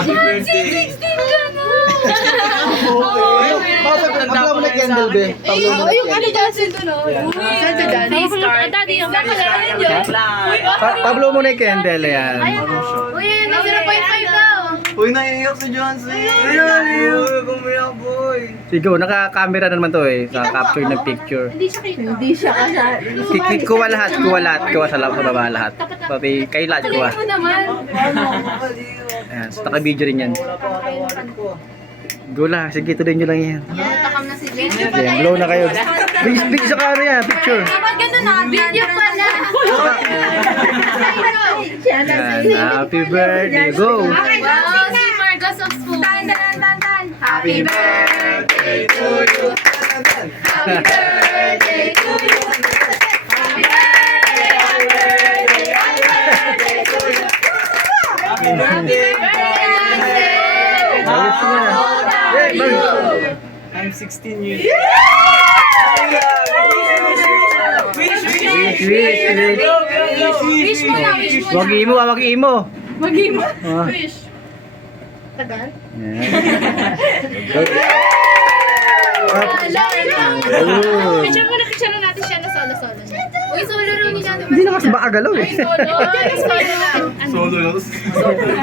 Happy birthday. 16 ka na! Pablo mo na candle, be. Pablo mo na Yung ano candle. dyan, sito no? Saan to dyan? Face card. Daddy, yung kakalaran dyan. Pablo mo na candle, yan. Uy, yun, 0.5 daw. Uy, naiiyak si Johnson. Uy, kumiyak, boy. Sigo, naka-camera na naman to eh. Capture ng picture. Hindi siya kasi. Kuha lahat. Kuha sa baba lahat. Pati kay lahat kuha. Ano naman? Ayan, so naka-video rin yan. Go lang, sige, tuloy nyo lang yan. Takam na si Jen. Yan, blow na kayo. Big sa camera yan, picture. Kapag gano'n na, video pala. Yan, happy birthday, go! Wow, si Marcos of School. Happy birthday to you. Happy birthday to you. Happy birthday, happy birthday, happy birthday to you. Happy birthday. I'm 16 years old. Wish mo na, wish mo na. Wag imo, wag imo. Mag-imo. Ah. Wish. Tagal? Yan. Picture na natin siya na solo-solo. Uy, solo rin ni natin. Hindi na mas maagalaw eh. Solo. Solo. Solo lang.